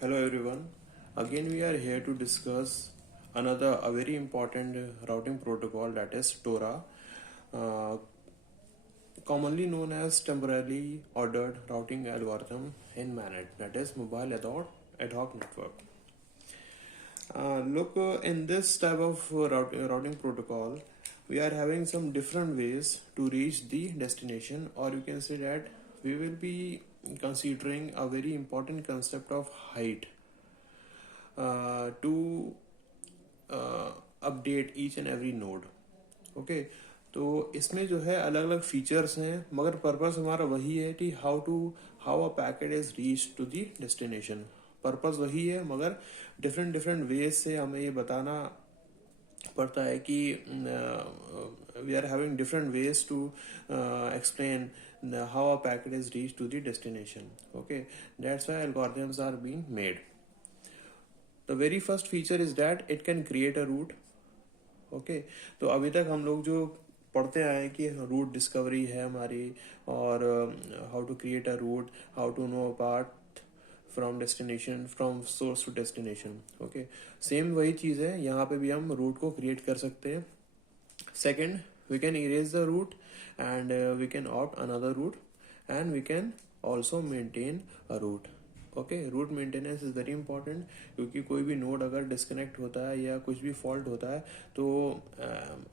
Hello everyone. Again we are here to discuss another a very important routing protocol, that is TORA, uh, commonly known as temporarily ordered routing algorithm in MANET, that is mobile ad hoc network. In this type of routing protocol, we are having some different ways to reach the destination, or you can say that we will be considering a very important concept of height to update each and every node. Okay, तो इसमें जो है अलग अलग features हैं, मगर purpose हमारा वही है कि how a packet is reach to the destination. Purpose वही है, मगर डिफरेंट डिफरेंट वेज से हमें ये बताना पड़ता है कि we are having different ways to explain how a packet is reach to the destination. Okay, that's why algorithms are being made. The very first feature is that it can create a route. Okay, तो अभी तक हम लोग जो पढ़ते आए हैं कि रूट डिस्कवरी है हमारी, और how to create a route, how to know path from destination, from source to destination. Okay, same वही चीज़ है, यहाँ पे भी हम रूट को क्रिएट कर सकते हैं. Second, we can erase the route and we can opt another route, and we can also maintain a route. Okay, route maintenance is very important, क्योंकि कोई भी नोड अगर डिस्कनेक्ट होता है या कुछ भी फॉल्ट होता है तो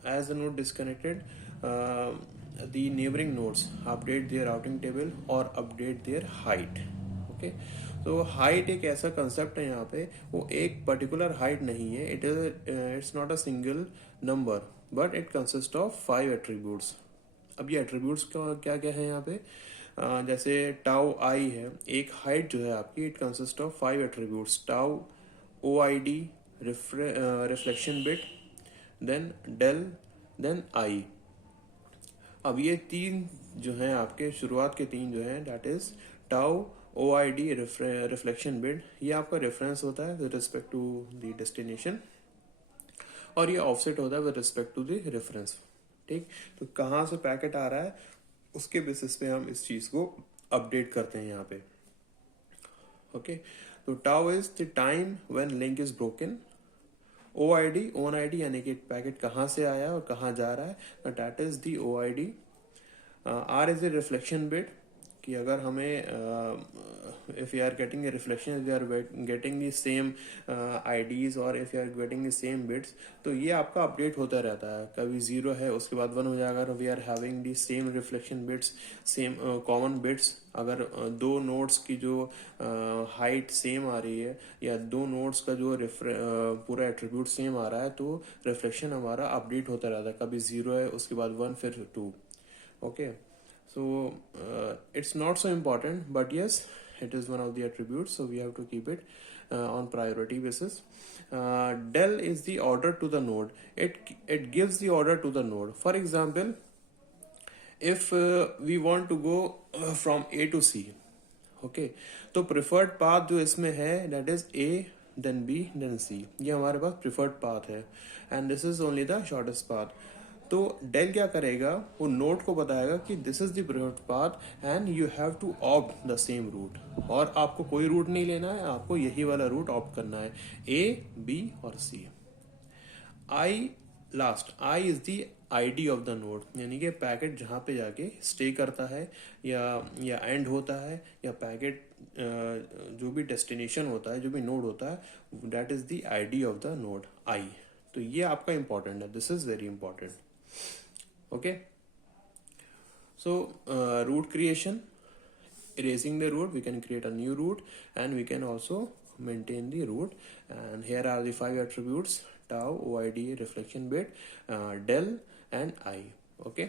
as the node disconnected the neighbouring nodes update their routing table और अपडेट देयर हाइट. ओके, तो हाइट एक ऐसा कंसेप्ट है यहाँ पे, वो एक पर्टिकुलर हाइट नहीं है. It's not a single number, but it consist of 5 attributes. अब ये एट्रीब्यूट्स क्या क्या है यहाँ पे, जैसे टाउ आई है, एक हाइट जो है आपकी, it consist of 5 attributes. Tau, O I D, reflection bit, then del, then I. अब ये तीन जो हैं आपके, शुरुआत के तीन जो हैं, that is tau, O I D, reflection bit, ये आपका रेफरेंस होता है with respect to the destination, और ये ऑफसेट होता है with respect to the reference. ठीक, तो कहाँ से पैकेट आ रहा है उसके बेसिस पे हम इस चीज को अपडेट करते हैं यहाँ पे. ओके, तो tau is the time when link is broken. O I D, own I D, यानी कि पैकेट कहाँ से आया और कहाँ जा रहा है, that is the O I D. R is the reflection bit, कि अगर हमें if you are getting a reflection, if you are getting the same IDs, और if you are getting the same bits, तो ये आपका update होता रहता है. कभी 0 है, उसके बाद 1 हो जाएगा. We are having the same reflection bits, same common bits. अगर दो नोड्स की जो हाइट सेम आ रही है, या दो नोड्स का जो पूरा एट्रीब्यूट सेम आ रहा है, तो रिफ्लेक्शन हमारा अपडेट होता रहता है. कभी 0 है, उसके बाद 1, फिर 2. Okay, so it's not so important, but yes, it is one of the attributes, so we have to keep it on priority basis. Del is the order to the node. It gives the order to the node. For example, if we want to go from A to C, okay, तो preferred path जो इसमें है, that is A, then B, then C. ये हमारे पास preferred path है, and this is only the shortest path. तो del क्या करेगा, वो नोड को बताएगा कि this is the preferred path and you have to opt the same route. और आपको कोई रूट नहीं लेना है, आपको यही वाला रूट ऑप्ट करना है, ए, बी और C. I last, I is the ID of the node, यानी कि पैकेट जहाँ पे जाके स्टे करता है या एंड होता है, या पैकेट जो भी डेस्टिनेशन होता है, जो भी नोड होता है, that is the ID of the node, I. तो ये आपका इंपॉर्टेंट है, this is very important. Okay, so root creation, erasing the root, we can create a new root, and we can also maintain the root. And here are the 5 attributes: tau, oid, reflection bit, del, and I. Okay,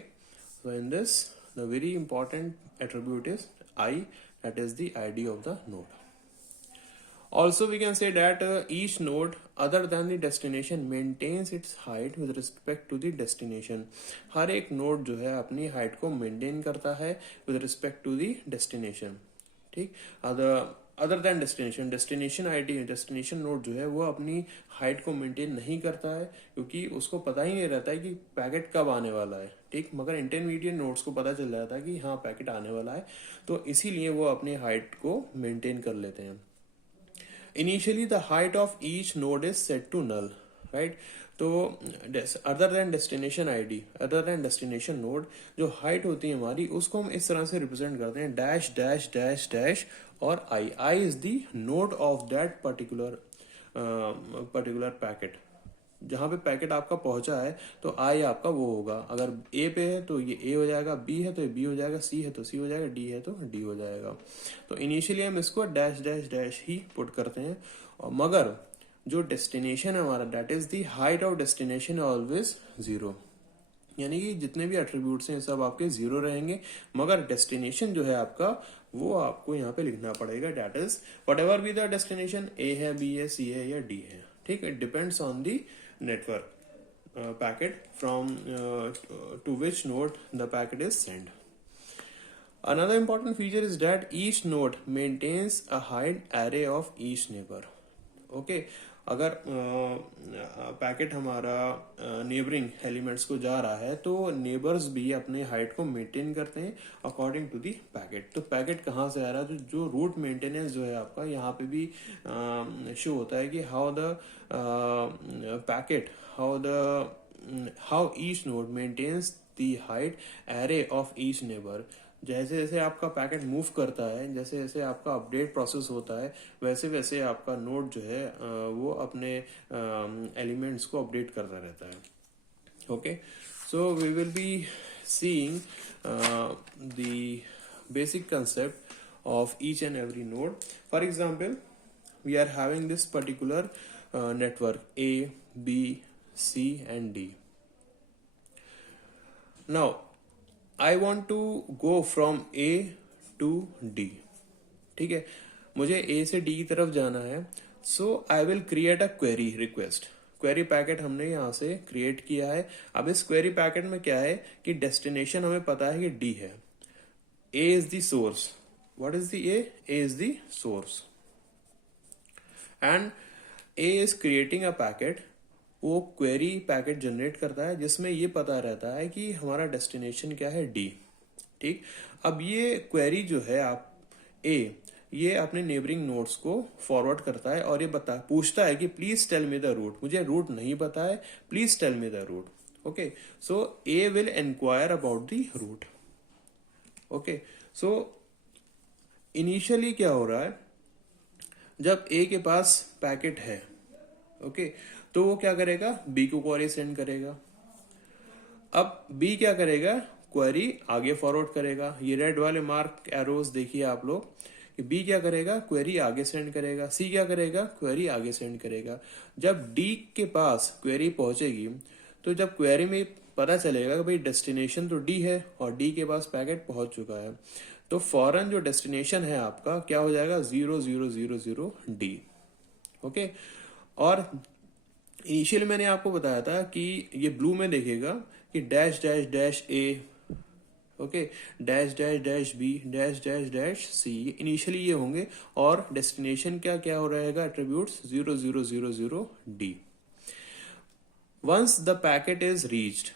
so in this, the very important attribute is I, that is the id of the node. Also, we can say that each node other than the destination maintains its height with respect to the destination. हर एक node जो है अपनी height को maintain करता है with respect to the destination. ठीक, other than destination ID, destination node जो है वो अपनी हाइट को मेंटेन नहीं करता है, क्योंकि उसको पता ही नहीं रहता है कि पैकेट कब आने वाला है. ठीक, मगर इंटरमीडिएट नोड्स को पता चल जाता है कि हाँ पैकेट आने वाला है, तो इसीलिए वो अपनी हाइट को मेंटेन कर लेते हैं. Initially the height of each node is set to null, right. तो other than destination ID, other than destination node, जो हाइट होती है हमारी उसको हम इस तरह से रिप्रेजेंट करते हैं डैश डैश डैश डैश और I. I is the node of that particular packet. जहां पे पैकेट आपका पहुंचा है तो आई आपका वो होगा, अगर ए पे है तो ये ए हो जाएगा, बी है तो ये बी हो जाएगा, सी है तो सी हो जाएगा, डी है तो डी हो जाएगा। तो इनिशियली हम इसको डैश डैश डैश ही पुट करते हैं, और मगर जो डेस्टिनेशन है हमारा, that is the height of destination always zero, यानी कि जितने भी एट्रीब्यूट्स हैं सब आपके जीरो रहेंगे, मगर डेस्टिनेशन जो है आपका वो आपको यहाँ पे लिखना पड़ेगा, that is whatever be the destination, A है, बी है, सी है या डी है, ठीक है। It depends on the network packet from to which node the packet is sent. Another important feature is that each node maintains a hide array of each neighbor. Okay, अगर packet हमारा neighbouring elements को जा रहा है तो neighbours भी अपने height को मेंटेन करते हैं अकॉर्डिंग टू दी पैकेट। तो पैकेट कहाँ से आ रहा है, तो जो रूट मेंटेनेंस जो है आपका यहाँ पे भी शो होता है कि how the packet how each node maintains the height array of each neighbour. जैसे जैसे आपका पैकेट मूव करता है, जैसे जैसे आपका अपडेट प्रोसेस होता है, वैसे वैसे आपका नोड जो है वो अपने एलिमेंट्स को अपडेट करता रहता है। Okay, so we will be seeing the basic concept of each and every node. For example, we are having this particular network A, B, C and D. Now I want to go from A to D, ठीक है, मुझे A से D की तरफ जाना है। So I will create a query request. Query packet हमने यहाँ से क्रिएट किया है। अब इस क्वेरी पैकेट में क्या है कि डेस्टिनेशन हमें पता है कि D है, A is the source. What is the A? A is the source and A is creating a packet. वो क्वेरी पैकेट जनरेट करता है जिसमें ये पता रहता है कि हमारा डेस्टिनेशन क्या है, D, ठीक। अब ये क्वेरी जो है आप A, ये अपने नेबरिंग नोड्स को फॉरवर्ड करता है और ये पूछता है कि please tell me the route, मुझे रूट नहीं पता है, please tell me the route. Okay, so A will inquire about the route. Okay, so initially क्या हो रहा है, जब A के पास पैकेट है, ओके, तो वो क्या करेगा, B को क्वेरी सेंड करेगा। अब B क्या करेगा, क्वेरी आगे फॉरवर्ड करेगा। ये रेड वाले मार्क एरोज देखिए आप लोग कि B क्या करेगा, क्वेरी आगे सेंड करेगा। C क्या करेगा, क्वेरी आगे सेंड करेगा। जब D के पास क्वेरी पहुंचेगी तो जब क्वेरी में पता चलेगा कि भाई डेस्टिनेशन तो D है और D के पास पैकेट पहुंच चुका है, तो फौरन जो डेस्टिनेशन है आपका क्या हो जाएगा, 0000D। ओके, और इनिशियली मैंने आपको बताया था कि ये ब्लू में देखेगा कि dash dash dash A, okay, dash dash dash B, dash dash dash C, initially ये होंगे और डेस्टिनेशन क्या क्या हो रहेगा, attributes 0000D। Once the packet is reached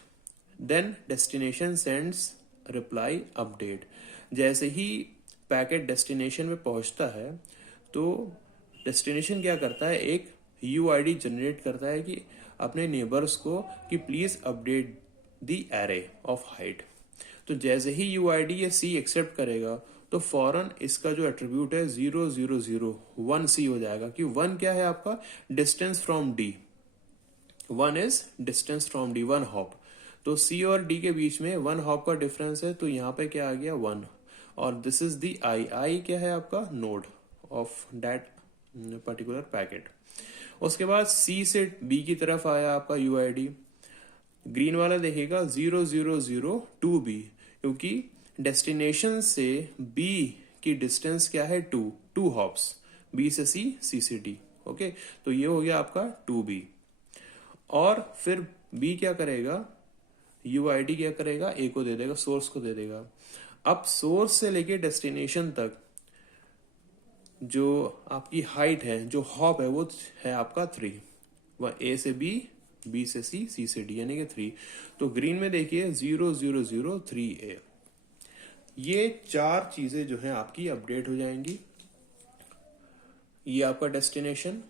then destination sends reply update. जैसे ही पैकेट डेस्टिनेशन में पहुंचता है तो डेस्टिनेशन क्या करता है, एक UID जनरेट करता है कि अपने नेबर्स को कि please update the array of height. तो जैसे ही UID ये C एक्सेप्ट करेगा तो फौरन इसका जो एट्रीब्यूट है 0001C हो जाएगा कि 1 क्या है आपका, distance from D, 1 is distance from D, 1 hop. तो C और D के बीच में 1 हॉप का डिफरेंस है, तो यहाँ पे क्या आ गया, 1, और दिस इज दी आई क्या है आपका, node of that particular packet. उसके बाद C से B की तरफ आया आपका UID, ग्रीन वाला देखेगा 0002B, क्योंकि डेस्टिनेशन से B की डिस्टेंस क्या है, 2 हॉप्स, B से C, C से D। ओके, तो ये हो गया आपका 2B। और फिर B क्या करेगा, UID क्या करेगा, A को दे देगा, सोर्स को दे देगा। अब सोर्स से लेके डेस्टिनेशन तक जो आपकी हाइट है, जो हॉप है, वो है आपका 3, वह A से B, B से C, C से D, यानी कि 3। तो ग्रीन में देखिए 0003A। ये 4 चीजें जो हैं आपकी अपडेट हो जाएंगी। ये आपका डेस्टिनेशन,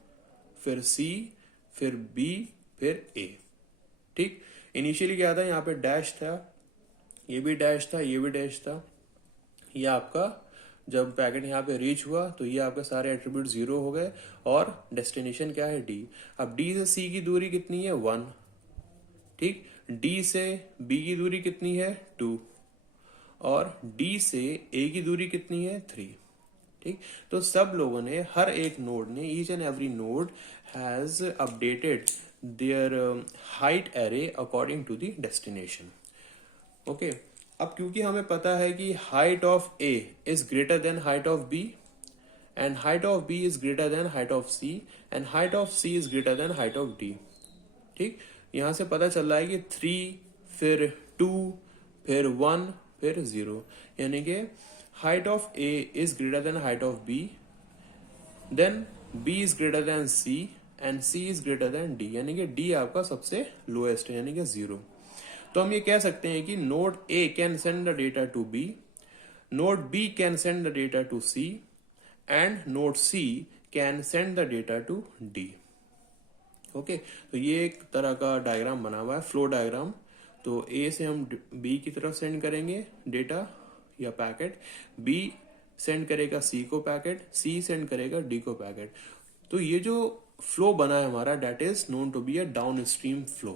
फिर सी, फिर बी, फिर ए। ठीक, इनिशियली क्या था, यहाँ पे डैश था, ये भी डैश था, ये भी डैश था। ये आपका जब पैकेट यहाँ पे रीच हुआ तो ये आपके सारे एट्रीब्यूट 0 हो गए, और डेस्टिनेशन क्या है, डी। अब डी से सी की दूरी कितनी है, 1। ठीक, डी से बी की दूरी कितनी है, 2, और डी से ए की दूरी कितनी है, 3। ठीक, तो सब लोगों ने, हर एक नोड ने, each and every node has updated their height array according to the destination. Okay, अब क्योंकि हमें पता है कि height of A is greater than height of B, and height of B is greater than height of C, and height of C is greater than height of D. ठीक, यहां से पता चल रहा है कि 3, फिर 2, फिर 1, फिर 0, यानी कि height of A is greater than height of B, then B is greater than C, and C is greater than D, यानी कि डी आपका सबसे लोएस्ट है, यानी कि 0। तो हम ये कह सकते हैं कि node A can send the data to B, node B can send the data to C, and node C can send the data to D. Okay, तो ये एक तरह का डायग्राम बना हुआ है, फ्लो डायग्राम। तो ए से हम बी की तरफ सेंड करेंगे डेटा या पैकेट, बी सेंड करेगा सी को पैकेट, सी सेंड करेगा डी को पैकेट। तो ये जो फ्लो बना है हमारा, that is known to be a downstream flow.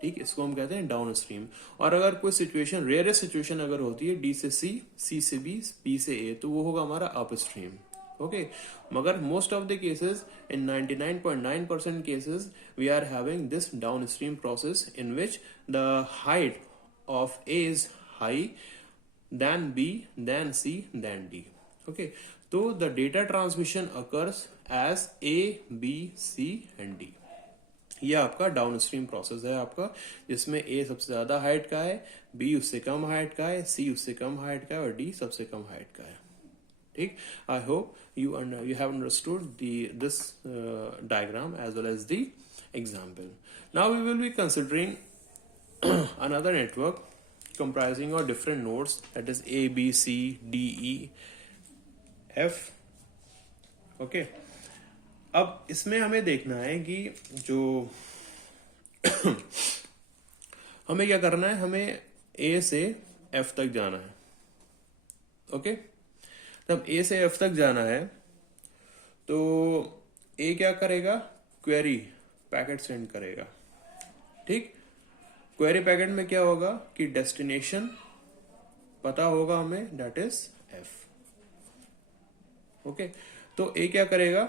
ठीक, इसको हम कहते हैं डाउन स्ट्रीम। और अगर कोई सिचुएशन, रेयरेस्ट सिचुएशन अगर होती है डी से सी से बी से ए, तो वो होगा हमारा अप स्ट्रीम। ओके, मगर most of the cases, in 99.9% cases, we are having this downstream process in which the height of A is high than B, then C, then D. Okay, तो the data transmission occurs as A, B, C and D. ये आपका down stream process है आपका, जिसमें ए सबसे ज्यादा height का है, बी उससे कम हाइट का है, सी उससे कम हाइट का है, और डी सबसे कम हाइट का है। ठीक, I hope you have understood this diagram as well as the example. Now we will be considering another network comprising of different nodes, that is A, B, C, D, E, F. Okay, अब इसमें हमें देखना है कि जो हमें क्या करना है, हमें A से F तक जाना है। ओके, तब ए से एफ तक जाना है, तो ए क्या करेगा, क्वेरी पैकेट सेंड करेगा। ठीक, क्वेरी पैकेट में क्या होगा कि डेस्टिनेशन पता होगा हमें, दैट इज एफ। ओके, तो ए क्या करेगा,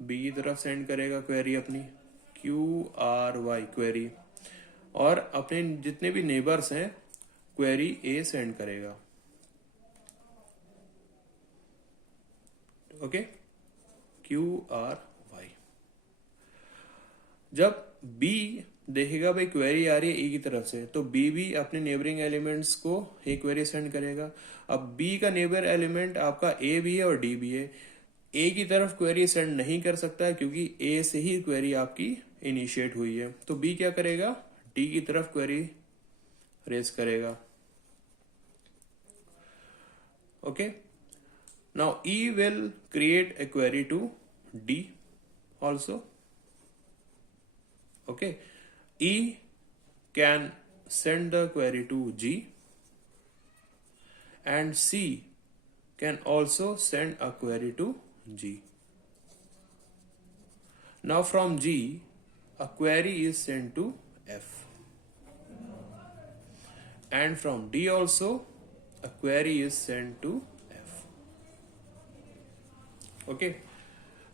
बी की तरफ सेंड करेगा क्वेरी अपनी, QRY क्वेरी, और अपने जितने भी नेबर्स हैं क्वेरी ए सेंड करेगा। Okay, QRY। जब B देखेगा भाई क्वेरी आ रही है ए की तरफ से, तो B भी अपने नेबरिंग एलिमेंट्स को एक क्वेरी सेंड करेगा। अब B का नेबर एलिमेंट आपका A भी है और D भी है, A की तरफ क्वेरी सेंड नहीं कर सकता है क्योंकि A से ही क्वेरी आपकी इनिशिएट हुई है। तो B क्या करेगा, D की तरफ क्वेरी रेज करेगा। Okay, now E will create a query to D also. Okay, E can send the query to G, and C can also send a query to G. Now from G a query is sent to F, and from D also a query is sent to F. Okay,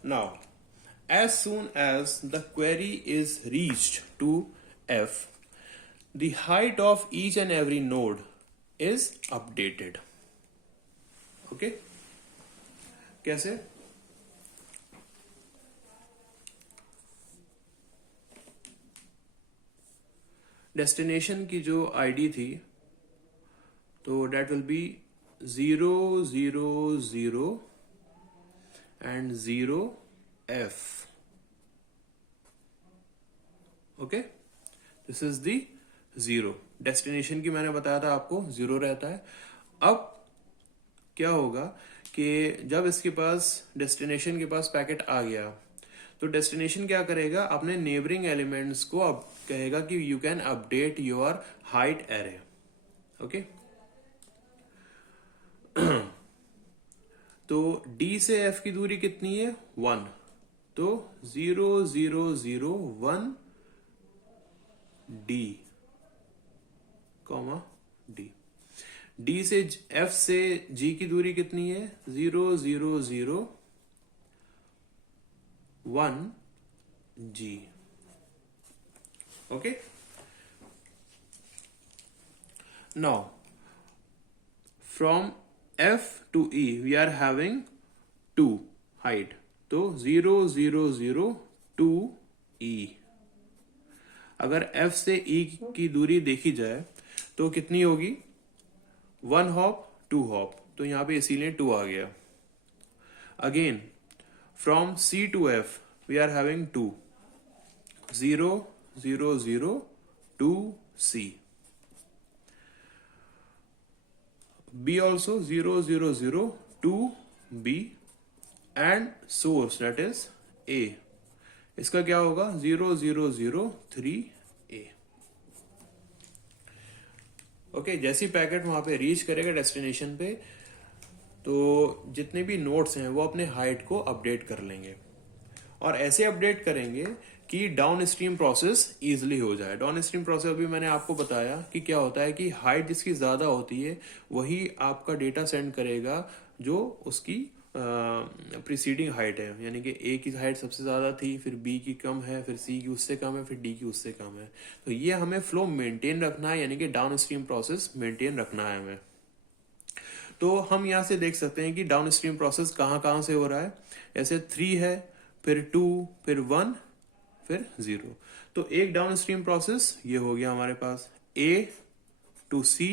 now as soon as the query is reached to F, the height of each and every node is updated. Okay, कैसे, destination की जो ID थी, तो that will be 000 and 0F. Okay, this is the 0। Destination की मैंने बताया था आपको 0 रहता है। अब क्या होगा कि जब इसके पास डेस्टिनेशन के पास पैकेट आ गया तो डेस्टिनेशन क्या करेगा, अपने नेबरिंग एलिमेंट्स को अब कहेगा कि you can update your height array. Okay, तो डी से एफ की दूरी कितनी है, 1, तो 0 0 0 1 डी कॉमा डी। डी से एफ से जी की दूरी कितनी है, 0 0 0 1 जी। Okay, now from F to E we are having 2 height, तो 0 0 0 2 E। अगर F से E की दूरी देखी जाए तो कितनी होगी, 1 हॉप 2 हॉप, तो यहां पे इसीलिए 2 आ गया। Again from C to F we are having 2, 0 0 0 2 C। B also 0 0 0 2 B and source that is A, इसका क्या होगा, 0 0 0 3 A। ओके, जैसी पैकेट वहां पे रीच करेगा डेस्टिनेशन पे तो जितने भी नोड्स हैं वो अपने हाइट को अपडेट कर लेंगे और ऐसे अपडेट करेंगे कि डाउन स्ट्रीम प्रोसेस इजिली हो जाए। डाउन स्ट्रीम प्रोसेस अभी मैंने आपको बताया कि क्या होता है कि हाइट जिसकी ज्यादा होती है वही आपका डेटा सेंड करेगा जो उसकी प्रीसीडिंग हाइट है, यानी कि ए की हाइट सबसे ज्यादा थी, फिर बी की कम है, फिर सी की उससे कम है, फिर डी की उससे कम है। तो ये हमें फ्लो मेंटेन रखना है, यानी कि डाउन स्ट्रीम प्रोसेस मेंटेन रखना है हमें। तो हम यहां से देख सकते हैं कि डाउन स्ट्रीम प्रोसेस कहां से हो रहा है। ऐसे 3 है, फिर 2, फिर 1, फिर 0। तो एक डाउन स्ट्रीम प्रोसेस ये हो गया हमारे पास, A to C,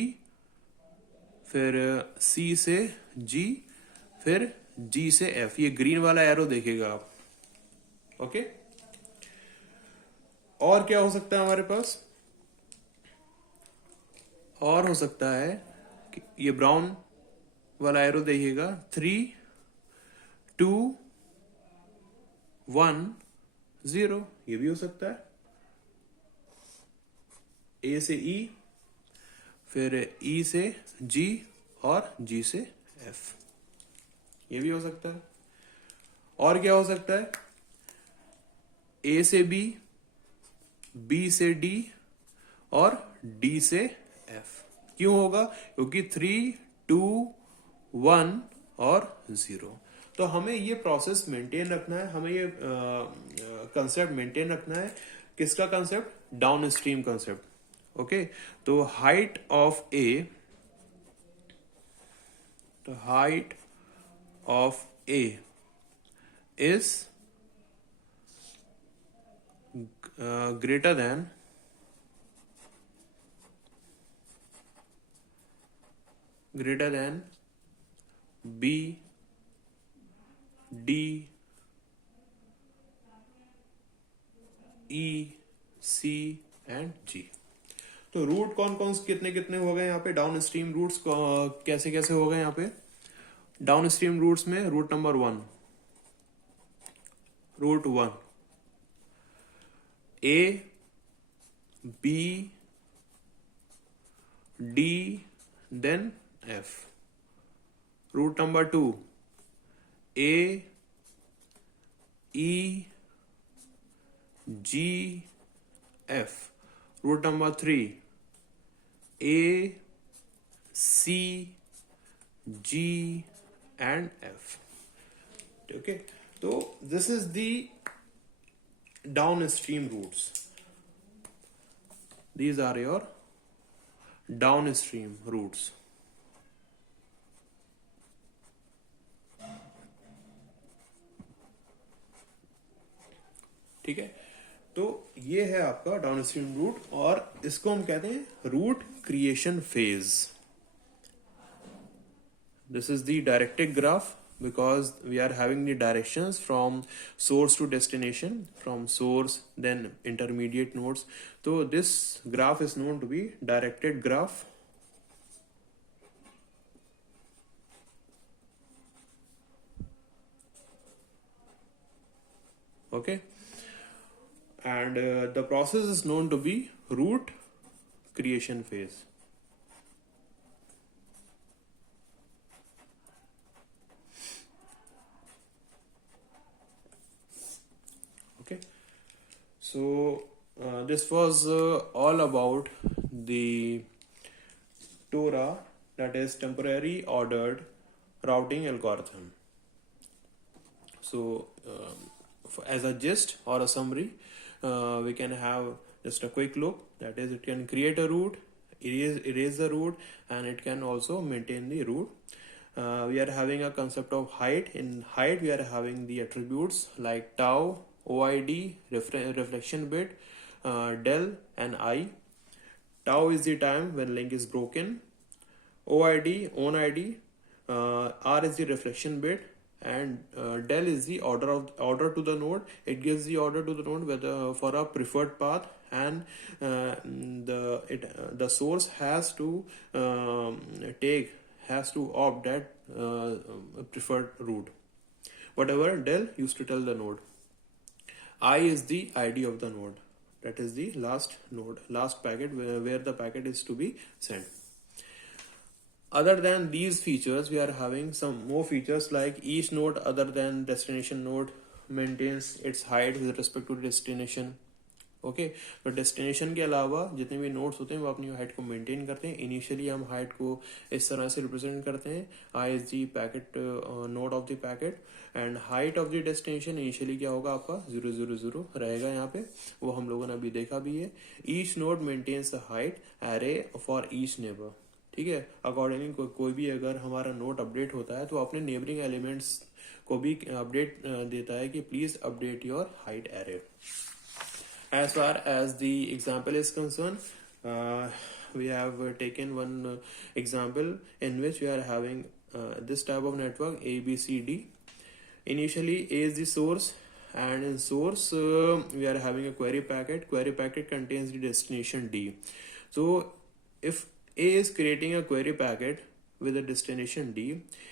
फिर C से G, फिर G से F। ये ग्रीन वाला एरो देखेगा आप। ओके, और क्या हो सकता है हमारे पास, और हो सकता है कि ये ब्राउन वाला एरो देखिएगा, 3 2 1 0, ये भी हो सकता है। A से E, फिर E से G और G से F, ये भी हो सकता है। और क्या हो सकता है, A से B, B से D और D से F। क्यों होगा, क्योंकि 3 2 1 और 0। तो हमें ये प्रोसेस मेंटेन रखना है, हमें ये कंसेप्ट मेंटेन रखना है। किसका concept, down stream concept. Okay, तो हाइट ऑफ ए, तो height of A is greater than B, D, E, C and G। तो रूट कौन कौन कितने कितने हो गए यहाँ पे, डाउन स्ट्रीम रूट्स कैसे कैसे हो गए यहाँ पे। डाउन स्ट्रीम रूट्स में route number 1, route 1 A, B, D, then F। Route number 2 A, E, G, F। Route number 3 A, C, G and F। Okay, तो this is the downstream routes. These are your downstream routes. ठीक है, तो ये है आपका downstream root और इसको हम कहते हैं route creation phase. This is the directed graph because we are having the directions from source to destination, from source then intermediate nodes. So this graph is known to be directed graph, Okay, and the process is known to be root creation phase. Okay, so this was all about the TORA, that is temporary ordered routing algorithm. So as a gist or a summary, we can have just a quick look, that is it can create a root, erase the root, and it can also maintain the root. We are having a concept of height. In height we are having the attributes like tau, OID, reflection bit, del, and I. Tau is the time when link is broken. OID, own ID, R is the reflection bit, and del is the order to the node. It gives the order to the node whether for a preferred path, and the source has to opt that preferred route. Whatever del used to tell the node. I is the ID of the node. That is the last node, last packet where the packet is to be sent. Other than these features, we are having some more features like each node other than destination node maintains its height with respect to destination. Okay, तो destination के अलावा जितने भी nodes होते हैं वो अपनी height को मेंटेन करते हैं. इनिशियली हम हाइट को इस तरह से रिप्रेजेंट करते हैं, I is the packet node of the packet, and height of the destination initially क्या होगा आपका 000 रहेगा यहाँ पे, वो हम लोगों ने अभी देखा भी है. Each node maintains the height array for each neighbour. ठीक है, अकॉर्डिंगली कोई भी अगर हमारा नोड अपडेट होता है तो अपने नेबरिंग एलिमेंट्स को भी अपडेट देता है कि please update your height array. As far as the example is concerned, we have taken one example in which we are having this type of network A, B, C, D. Initially A is the source, and in source we are having a query packet. Query packet contains the destination D. So if A is creating a query packet with a destination D,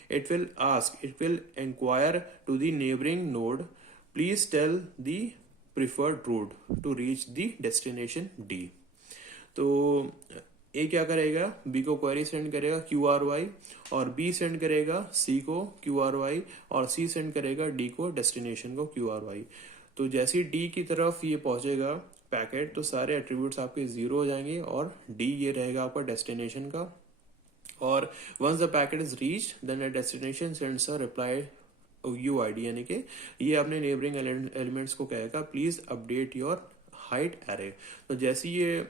it will inquire to the neighboring node, please tell the preferred route to reach the destination D. तो A क्या करेगा, B को query send करेगा QRY, और B send करेगा C को QRY, और C send करेगा D को डेस्टिनेशन को QRY. तो जैसे ही D की तरफ ये पहुंचेगा पैकेट तो सारे एट्रीब्यूट्स आपके 0 हो जाएंगे और D ये रहेगा आपका डेस्टिनेशन का. और once the packet is reached then the destination sends a reply UID, यानी कि ये अपने नेबरिंग एलिमेंट्स को कहेगा please update your height array. तो जैसे ये